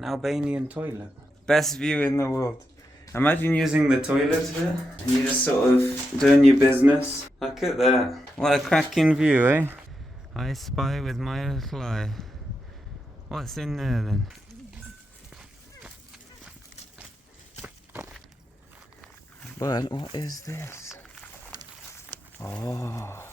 An Albanian toilet. Best view in the world. Imagine using the toilet here and you're just sort of doing your business. Look at that. What a cracking view, eh? I spy with my little eye. What's in there then? But what is this? Oh.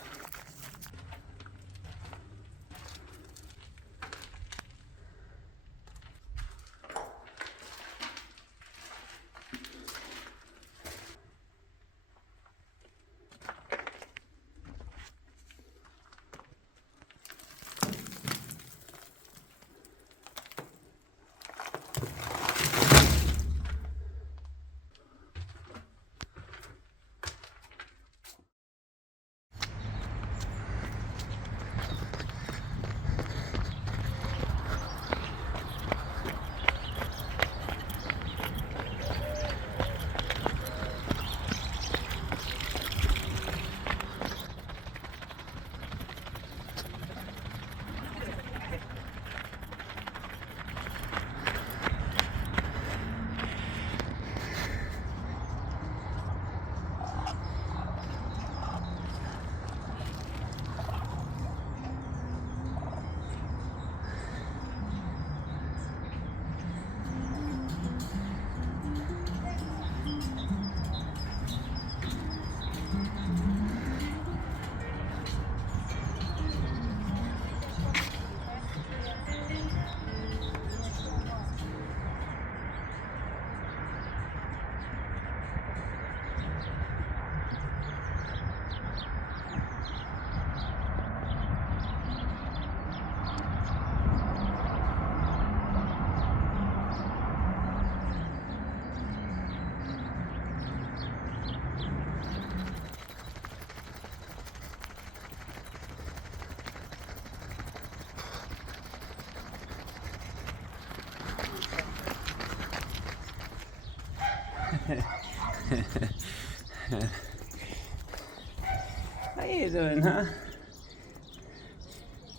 How you doing, huh?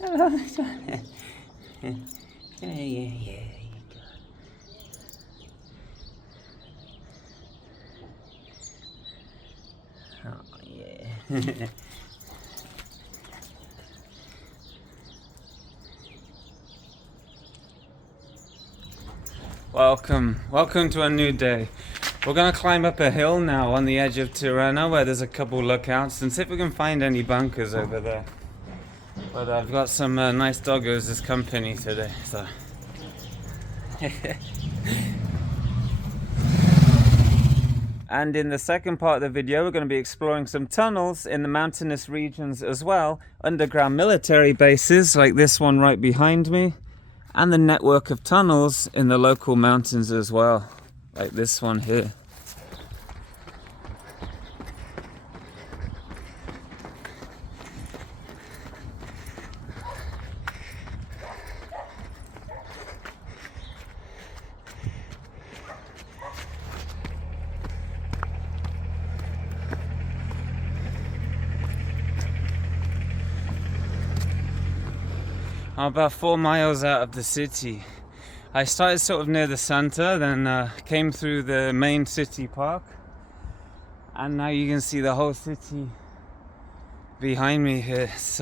Hello. Yeah. Oh yeah. Welcome to a new day. We're gonna climb up a hill now on the edge of Tirana where there's a couple lookouts and see if we can find any bunkers over there. But I've got some nice doggos as company today, so. And in the second part of the video, we're going to be exploring some tunnels in the mountainous regions as well, underground military bases like this one right behind me, and the network of tunnels in the local mountains as well, like this one here. I'm about 4 miles out of the city. I started sort of near the center, then came through the main city park, and now you can see the whole city behind me here. It's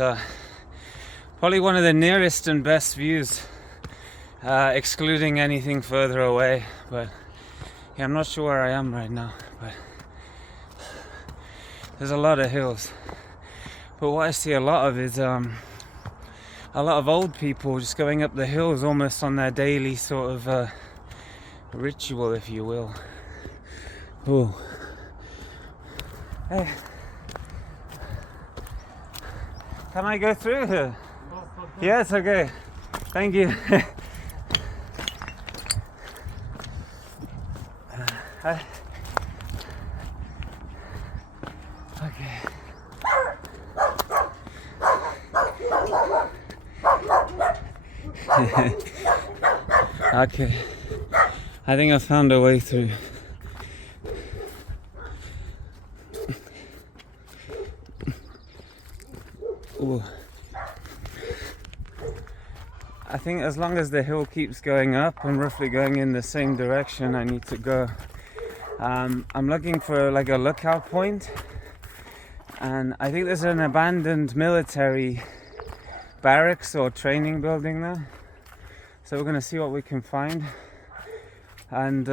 probably one of the nearest and best views, excluding anything further away. But yeah, I'm not sure where I am right now, but there's a lot of hills. But what I see a lot of is a lot of old people just going up the hills almost on their daily sort of ritual, if you will. Oh. Hey. Can I go through here? Yes, okay. Thank you. Okay. Okay, I think I found a way through. Ooh. think as long as the hill keeps going up and roughly going in the same direction I need to go. I'm looking for like a lookout point, and I think there's an abandoned military barracks or training building there. So we're gonna see what we can find, and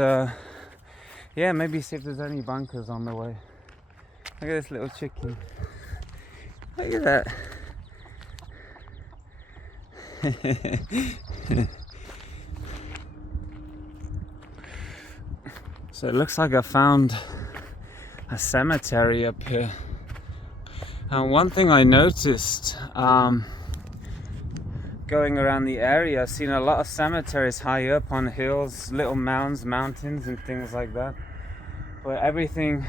yeah, maybe see if there's any bunkers on the way. Look at this little chicken. Look at that. So it looks like I found a cemetery up here. And one thing I noticed going around the area, I've seen a lot of cemeteries high up on hills, little mounds, mountains and things like that. But everything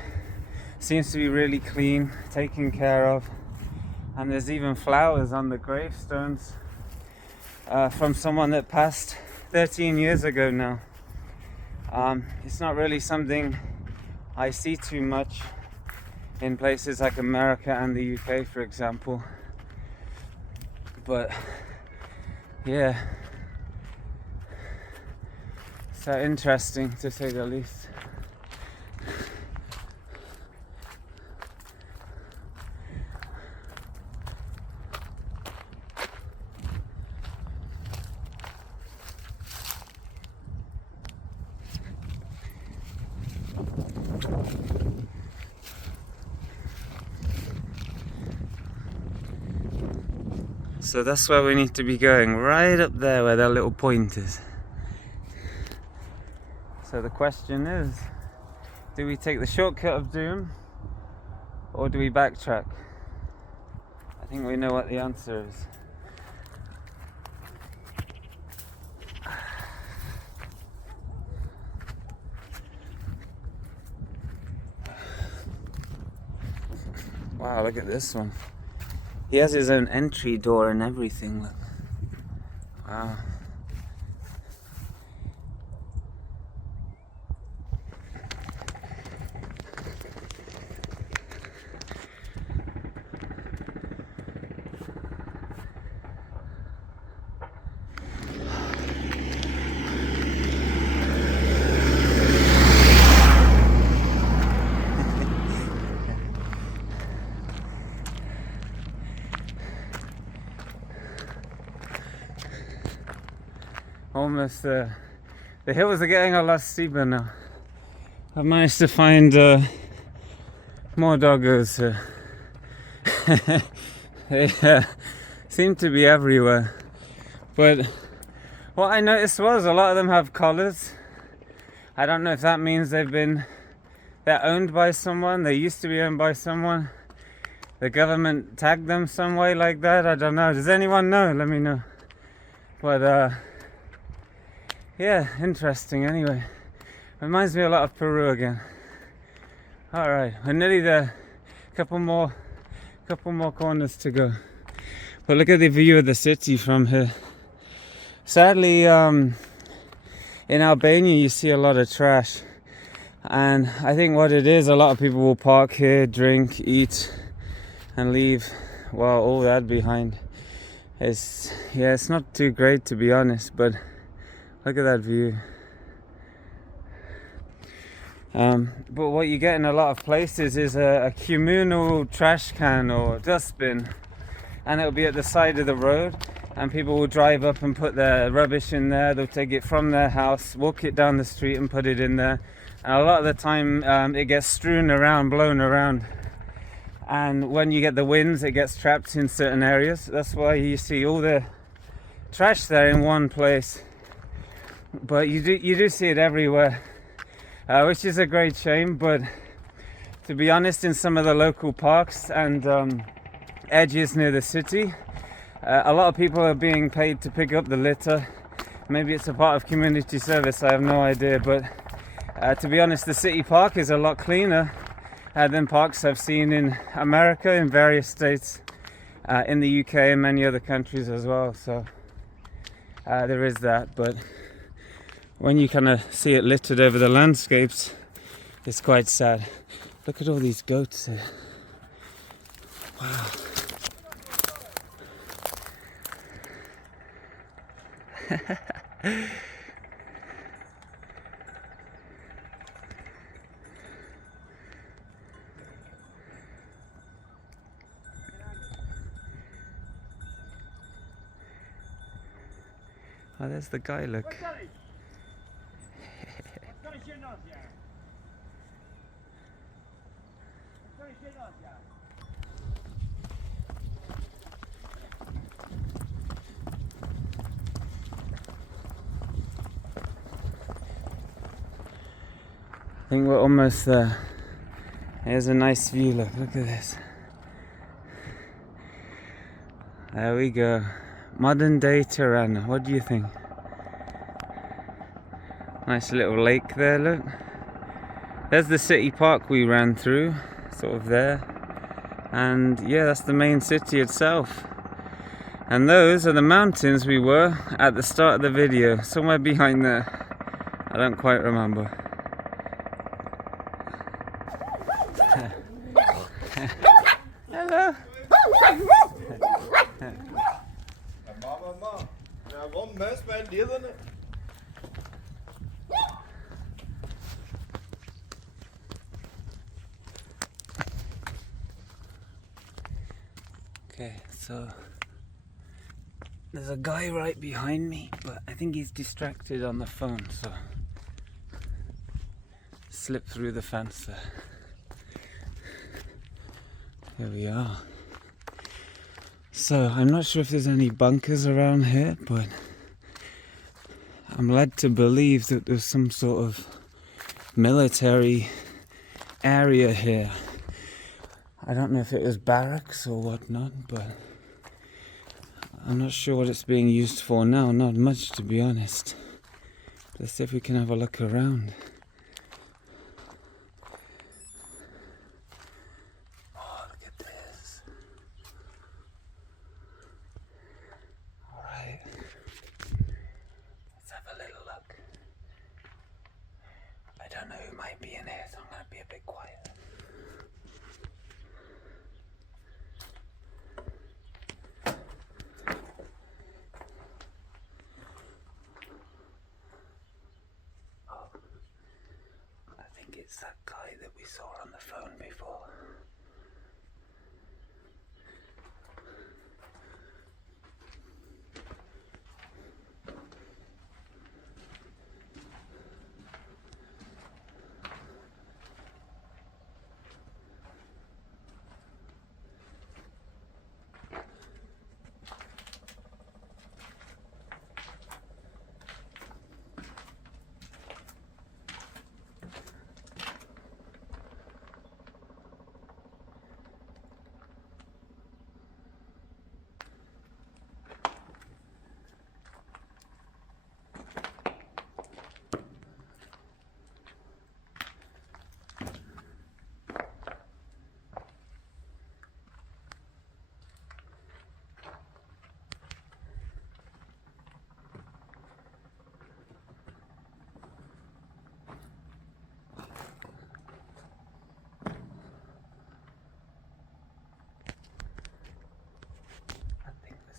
seems to be really clean, taken care of. And there's even flowers on the gravestones from someone that passed 13 years ago now. It's not really something I see too much in places like America and the UK, for example. But yeah, so interesting to say the least. So that's where we need to be going, right up there where that little point is. So the question is, do we take the shortcut of doom or do we backtrack? I think we know what the answer is. Wow, look at this one. He has his own entry door and everything. Look. Wow. Almost the hills are getting a lot steeper now. I've managed to find more doggos here. They seem to be everywhere. But what I noticed was a lot of them have collars. I don't know if that means they're owned by someone. They used to be owned by someone. The government tagged them some way like that. I don't know. Does anyone know? Let me know. But yeah, interesting anyway. Reminds me a lot of Peru again. Alright, we're nearly there. Couple more corners to go. But look at the view of the city from here. Sadly, in Albania you see a lot of trash. And I think what it is, a lot of people will park here, drink, eat, and leave while all that behind. It's not too great to be honest, but look at that view. But what you get in a lot of places is a communal trash can or dustbin, and it'll be at the side of the road, and people will drive up and put their rubbish in there. They'll take it from their house, walk it down the street and put it in there. And a lot of the time it gets strewn around, blown around, and when you get the winds it gets trapped in certain areas. That's why you see all the trash there in one place. But you do see it everywhere, which is a great shame. But to be honest, in some of the local parks and edges near the city, a lot of people are being paid to pick up the litter. Maybe it's a part of community service, I have no idea. But to be honest, the city park is a lot cleaner than parks I've seen in America, in various states, in the UK and many other countries as well. So there is that. But when you kind of see it littered over the landscapes, it's quite sad. Look at all these goats here. Wow. Oh, there's the guy, look. I think we're almost there. Here's a nice view, look at this. There we go. Modern day Tirana, what do you think? Nice little lake there, look. There's the city park we ran through, sort of there. And yeah, that's the main city itself. And those are the mountains we were at the start of the video, somewhere behind there. I don't quite remember. Hello. Okay, so there's a guy right behind me, but I think he's distracted on the phone, so slip through the fence there. Here we are. So I'm not sure if there's any bunkers around here, but I'm led to believe that there's some sort of military area here. I don't know if it was barracks or whatnot, but I'm not sure what it's being used for now. Not much, to be honest. Let's see if we can have a look around. Oh, look at this. Alright. Let's have a little look. I don't know who might be in here, so I'm going to be a bit quiet. It's that guy that we saw on the phone before.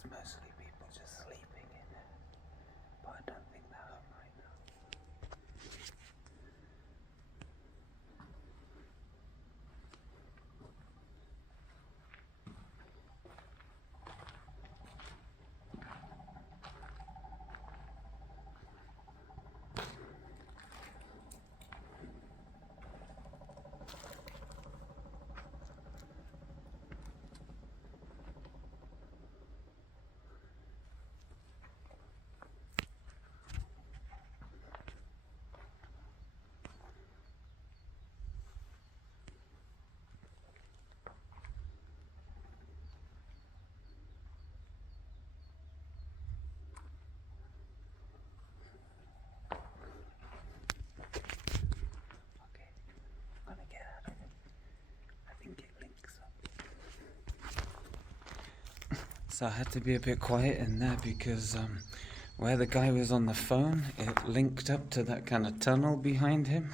Mostly people just sleeping in it, but I don't think they're home right now. So I had to be a bit quiet in there because where the guy was on the phone, it linked up to that kind of tunnel behind him.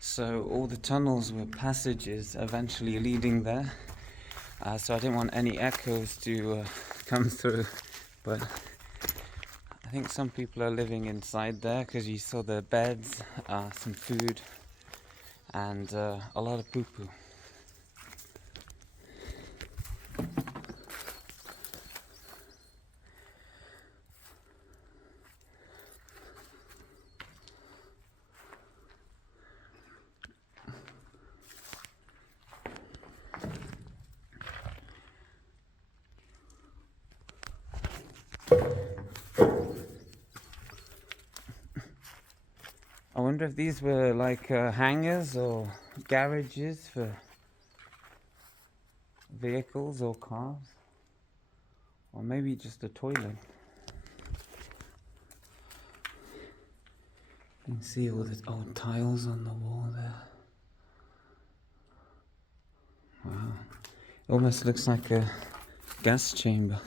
So all the tunnels were passages eventually leading there. So I didn't want any echoes to come through. But I think some people are living inside there because you saw the beds, some food, and a lot of poo-poo. I wonder if these were like hangars or garages for vehicles or cars, or maybe just a toilet. You can see all the old tiles on the wall there. Wow, it almost looks like a gas chamber.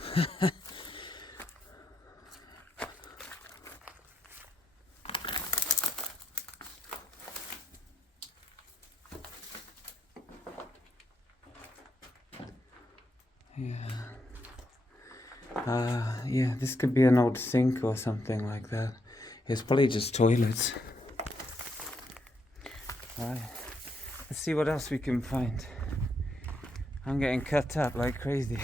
Yeah, this could be an old sink or something like that. It's probably just toilets. Right, let's see what else we can find. I'm getting cut up like crazy.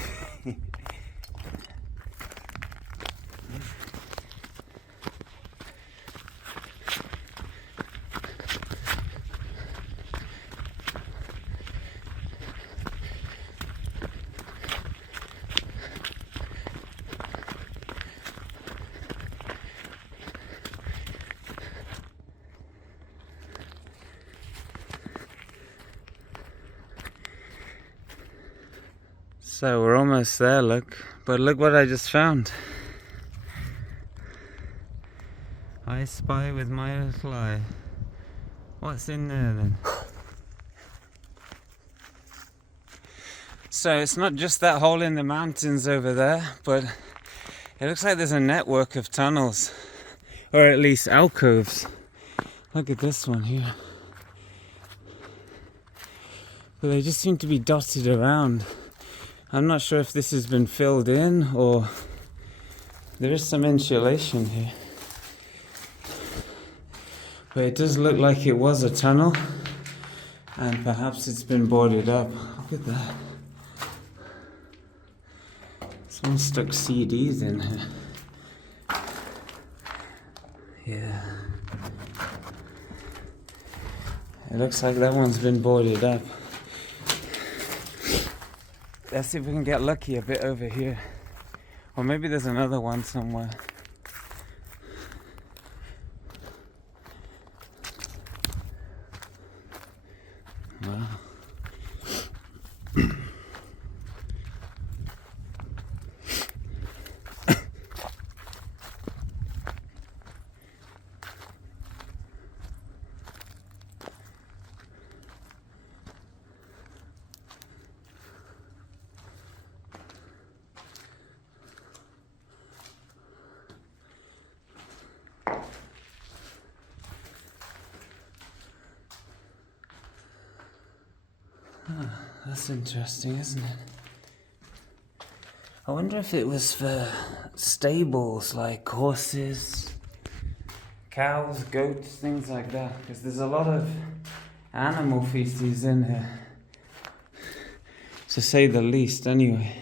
So we're almost there, look. But look what I just found. I spy with my little eye. What's in there then? So it's not just that hole in the mountains over there, but it looks like there's a network of tunnels, or at least alcoves. Look at this one here. But they just seem to be dotted around. I'm not sure if this has been filled in or there is some insulation here. But it does look like it was a tunnel and perhaps it's been boarded up. Look at that. Someone stuck CDs in here. Yeah. It looks like that one's been boarded up. Let's see if we can get lucky a bit over here. Or maybe there's another one somewhere. Wow. That's interesting, isn't it? I wonder if it was for stables like horses, cows, goats, things like that, because there's a lot of animal feces in here, to say the least anyway.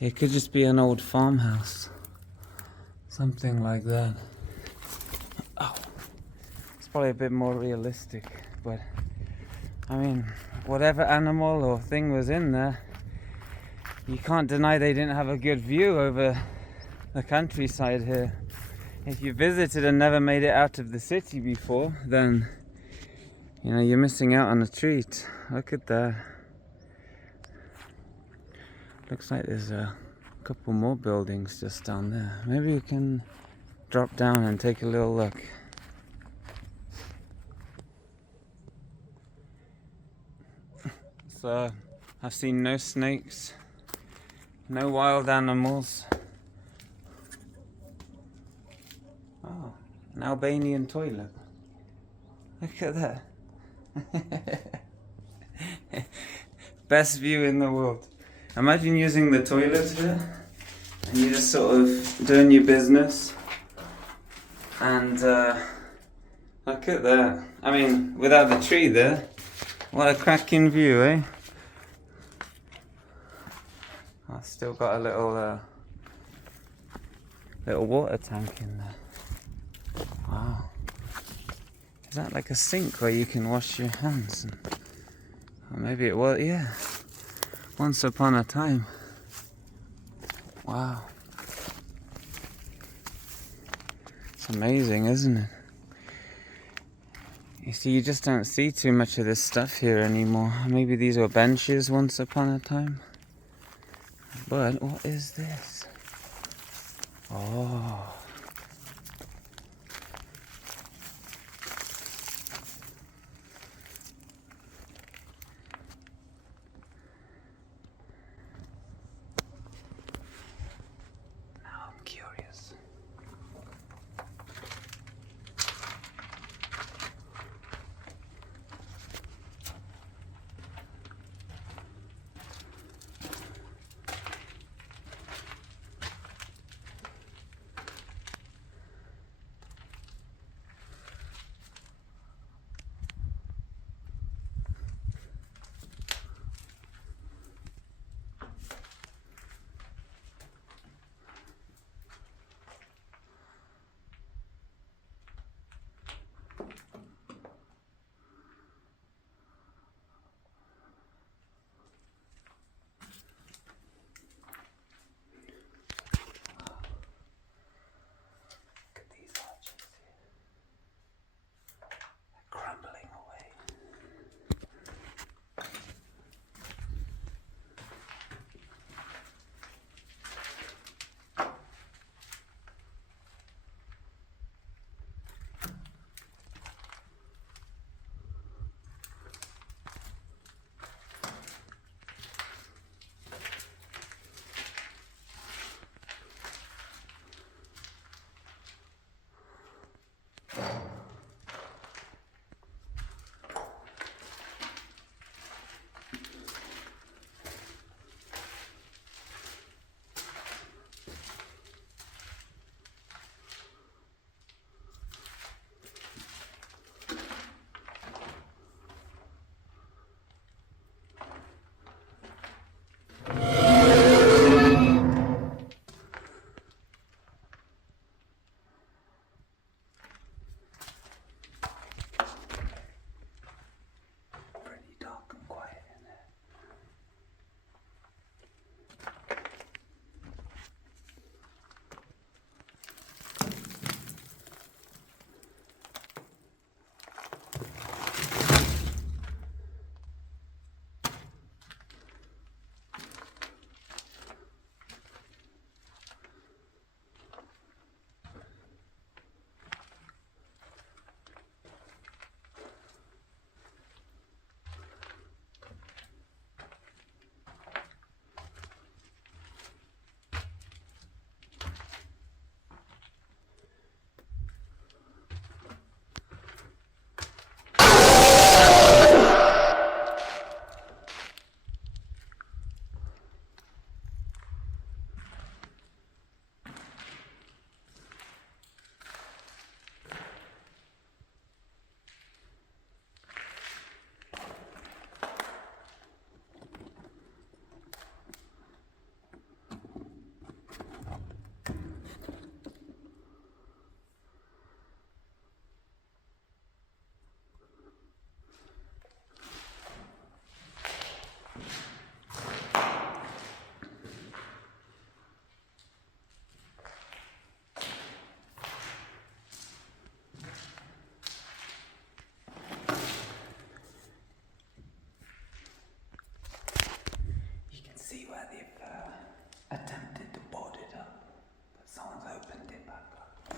It could just be an old farmhouse, something like that. Oh, it's probably a bit more realistic, but I mean, whatever animal or thing was in there, you can't deny they didn't have a good view over the countryside here. If you visited and never made it out of the city before, then you know you're missing out on a treat. Look at that. Looks like there's a couple more buildings just down there. Maybe we can drop down and take a little look. So, I've seen no snakes, no wild animals. Oh, an Albanian toilet. Look at that. Best view in the world. Imagine using the toilet here and you're just sort of doing your business. And look at that. I mean, without the tree there, what a cracking view, eh? I've still got a little water tank in there. Wow. Is that like a sink where you can wash your hands? Or maybe it was, yeah. Once upon a time. Wow. It's amazing, isn't it? You see, you just don't see too much of this stuff here anymore. Maybe these were benches once upon a time. But what is this? Oh. Now I'm curious. Crumbling away. Pretty dark and quiet in there. See where they've attempted to board it up, but someone's opened it back up.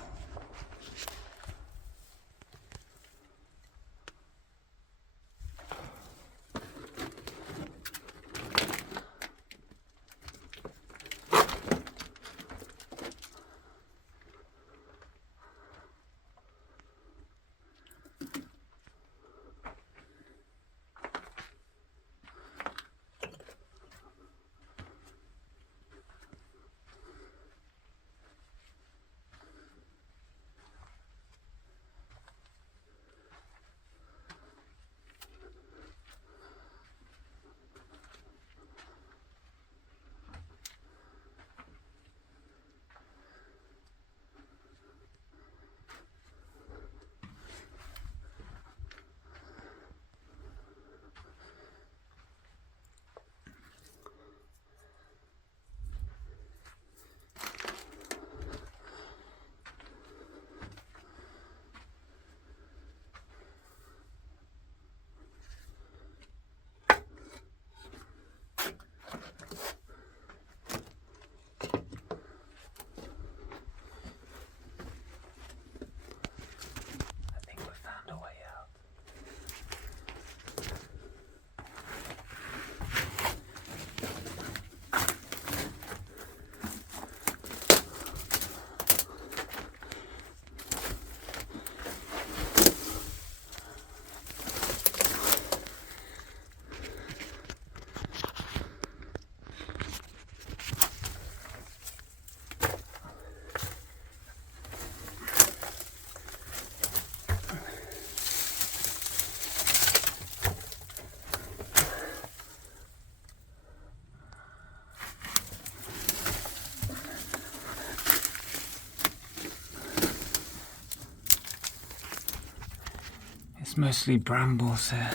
It's mostly brambles here.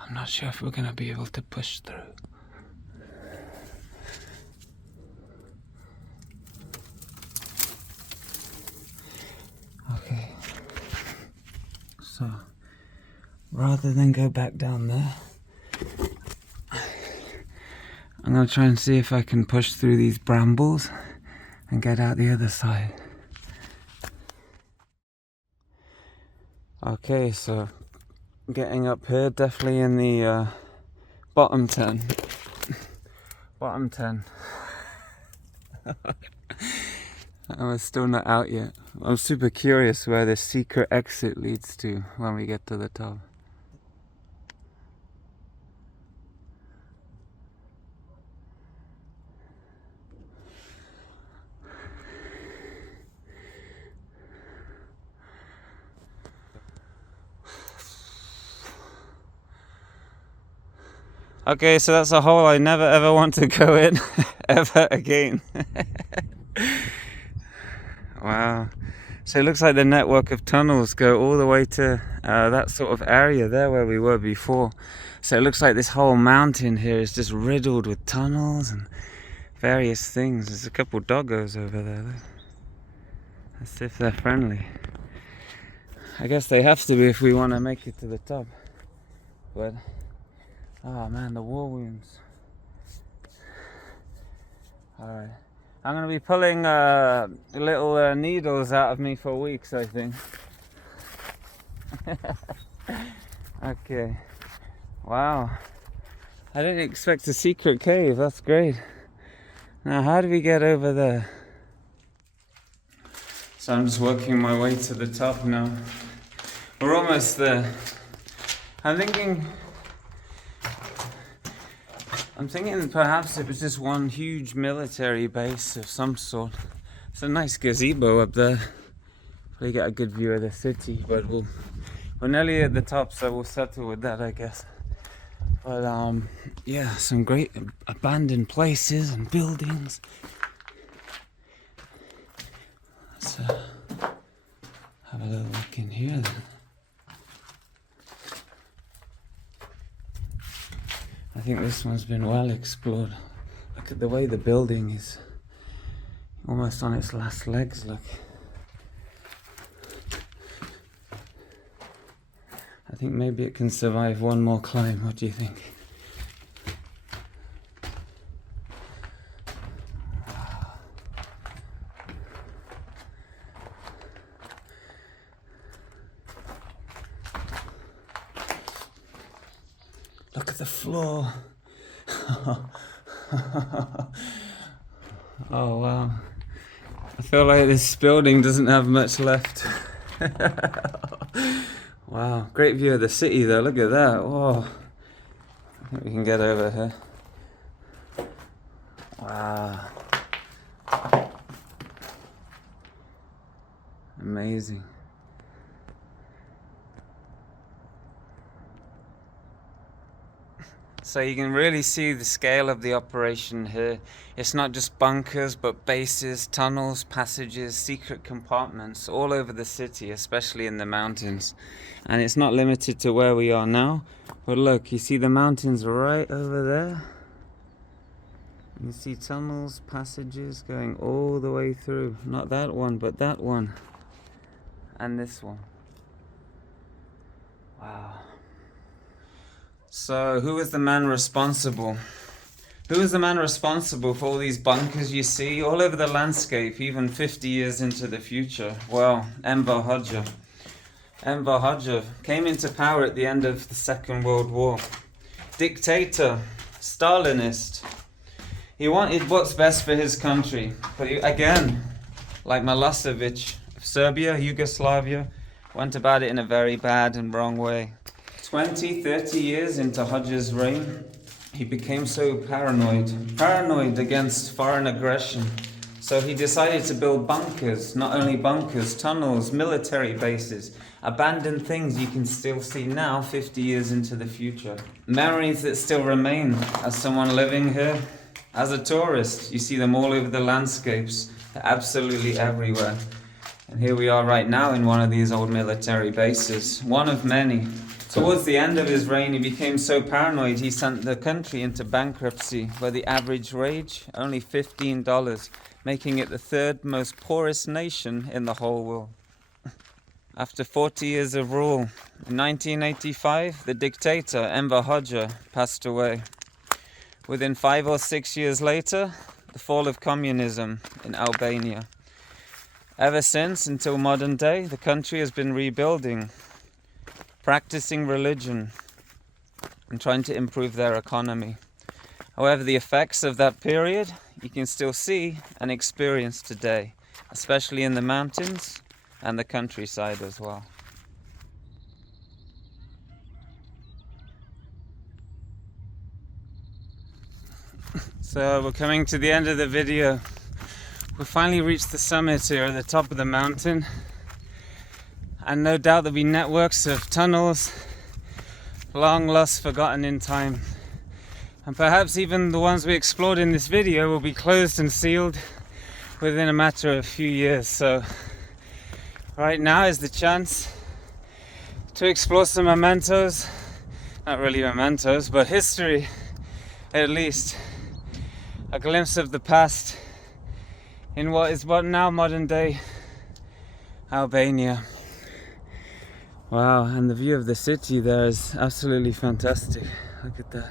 I'm not sure if we're going to be able to push through. Okay. So, rather than go back down there, I'm going to try and see if I can push through these brambles and get out the other side. Okay, so getting up here, definitely in the bottom 10. Bottom 10. And we're still not out yet. I'm super curious where this secret exit leads to when we get to the top. Okay, so that's a hole I never ever want to go in ever again. Wow. So it looks like the network of tunnels go all the way to that sort of area there where we were before. So it looks like this whole mountain here is just riddled with tunnels and various things. There's a couple doggos over there. As if they're friendly. I guess they have to be if we want to make it to the top. But oh man, the war wounds. Alright. I'm going to be pulling little needles out of me for weeks, I think. Okay. Wow. I didn't expect a secret cave. That's great. Now, how do we get over there? So I'm just working my way to the top now. We're almost there. I'm thinking perhaps it was just one huge military base of some sort. It's a nice gazebo up there. We get a good view of the city, but we're nearly at the top, so we'll settle with that, I guess. But yeah, some great abandoned places and buildings. Let's have a little look in here then. I think this one's been well explored. Look at the way the building is almost on its last legs, look. I think maybe it can survive one more climb. What do you think? Look at the floor. Oh wow. I feel like this building doesn't have much left. Wow, great view of the city though, look at that. Oh, I think we can get over here. Wow. Amazing. So you can really see the scale of the operation here. It's not just bunkers, but bases, tunnels, passages, secret compartments all over the city, especially in the mountains. And it's not limited to where we are now. But look, you see the mountains right over there? You can see tunnels, passages going all the way through. Not that one, but that one. And this one. Wow. So, who is the man responsible? Who is the man responsible for all these bunkers you see all over the landscape, even 50 years into the future? Well, Enver Hoxha. Enver Hoxha came into power at the end of the Second World War. Dictator, Stalinist. He wanted what's best for his country. But he, again, like Milosevic, Serbia, Yugoslavia, went about it in a very bad and wrong way. 20, 30 years into Hoxha's reign, he became so paranoid against foreign aggression. So he decided to build bunkers, not only bunkers, tunnels, military bases, abandoned things you can still see now, 50 years into the future. Memories that still remain as someone living here. As a tourist, you see them all over the landscapes. They're absolutely everywhere. And here we are right now in one of these old military bases, one of many. Towards the end of his reign, he became so paranoid he sent the country into bankruptcy, where the average wage only $15, making it the third most poorest nation in the whole world. After 40 years of rule, in 1985, the dictator Enver Hoxha passed away. Within 5 or 6 years later, the fall of communism in Albania. Ever since, until modern day, the country has been rebuilding, practicing religion, and trying to improve their economy. However, the effects of that period you can still see and experience today, especially in the mountains and the countryside as well. So we're coming to the end of the video. We finally reached the summit here at the top of the mountain, and no doubt there'll be networks of tunnels, long lost, forgotten in time, and perhaps even the ones we explored in this video will be closed and sealed within a matter of a few years. So right now is the chance to explore some mementos, not really mementos, but history at least, a glimpse of the past in what is now modern day Albania. Wow, and the view of the city there is absolutely fantastic. Look at that.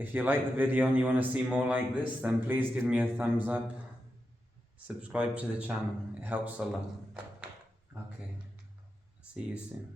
If you like the video and you want to see more like this, then please give me a thumbs up. Subscribe to the channel, it helps a lot. Okay, see you soon.